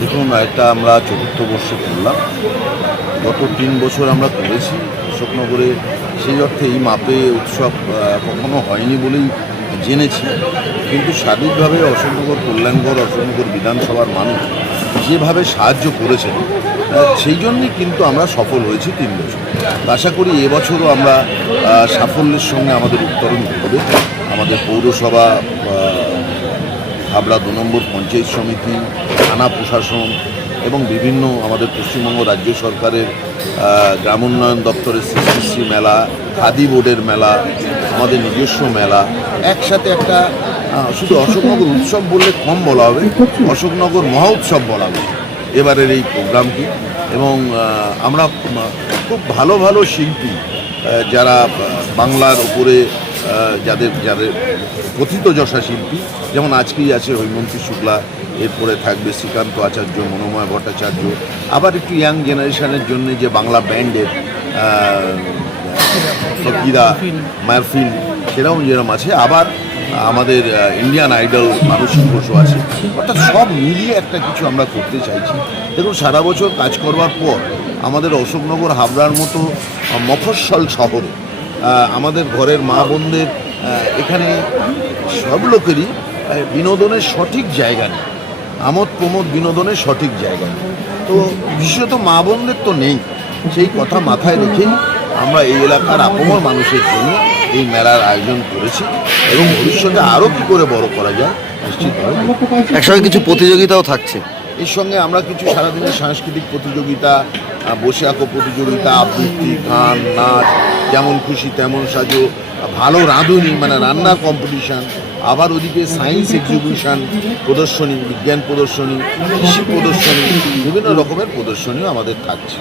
দেখুন, এটা আমরা চতুর্থ বর্ষে করলাম। গত 3 বছর আমরা করেছি অশোকনগরে। সেই অর্থে এই মাপে উৎসব কখনো হয়নি বলেই জেনেছি, কিন্তু শারীরিকভাবে অশোকনগর কল্যাণগড়, অশোকনগর বিধানসভার মানুষ যেভাবে সাহায্য করেছেন, সেই জন্যই কিন্তু আমরা সফল হয়েছি 3 বছর। আশা করি এবছরও আমরা সাফল্যের সঙ্গে আমাদের উত্তরণ হবে। আমাদের পৌরসভা, হাবড়া 2 নম্বর পঞ্চায়েত সমিতি, থানা প্রশাসন এবং বিভিন্ন আমাদের পশ্চিমবঙ্গ রাজ্য সরকারের গ্রামোন্নয়ন দপ্তরের শ্রী মেলা, খাদি বোর্ডের মেলা, আমাদের নিজস্ব মেলা, একসাথে একটা শুধু অশোকনগর উৎসব বললে কম বলা হবে, অশোকনগর মহা উৎসব বলা হবে এবারের এই প্রোগ্রামটি। এবং আমরা খুব ভালো ভালো শিল্পী, যারা বাংলার উপরে যাদের কথিতযশা শিল্পী, যেমন আজকেই আছে হৈমন্তী শুক্লা, এরপরে থাকবে শ্রীকান্ত আচার্য, মনোময় ভট্টাচার্য, আবার একটু ইয়াং জেনারেশনের জন্য যে বাংলা ব্যান্ডের ফকিরা, মারফিল, সেরাও যেরকম আছে, আবার আমাদের ইন্ডিয়ান আইডল মানসিক বসু আছে। অর্থাৎ সব মিলিয়ে একটা কিছু আমরা করতে চাইছি। দেখুন, সারা বছর কাজ করবার পর আমাদের অশোকনগর হাবড়ার মতো মফস্বল শহরে আমাদের ঘরের মা বোনদের এখানে সব লোকেরই বিনোদনের সঠিক জায়গা নেই, আমোদ প্রমোদ বিনোদনের সঠিক জায়গা নেই। তো বিশেষত মা বোনদের তো নেই। সেই কথা মাথায় রেখেই আমরা এই এলাকার আপমর মানুষের জন্য এই মেলার আয়োজন করেছি, এবং ভবিষ্যতে আরও কী করে বড় করা যায় নিশ্চিতভাবে। একসঙ্গে কিছু প্রতিযোগিতাও থাকছে। এর সঙ্গে আমরা কিছু সারাদিনের সাংস্কৃতিক প্রতিযোগিতা, বসে আঁকো প্রতিযোগিতা, আবৃত্তি, গান, নাচ, যেমন খুশি তেমন সাজো, ভালো রাঁধুনি মানে রান্নার কম্পিটিশান, আবার ওদিকে সায়েন্স এক্সিবিশন, প্রদর্শনী, বিজ্ঞান প্রদর্শনী, কৃষি প্রদর্শনী, বিভিন্ন রকমের প্রদর্শনীও আমাদের থাকছে।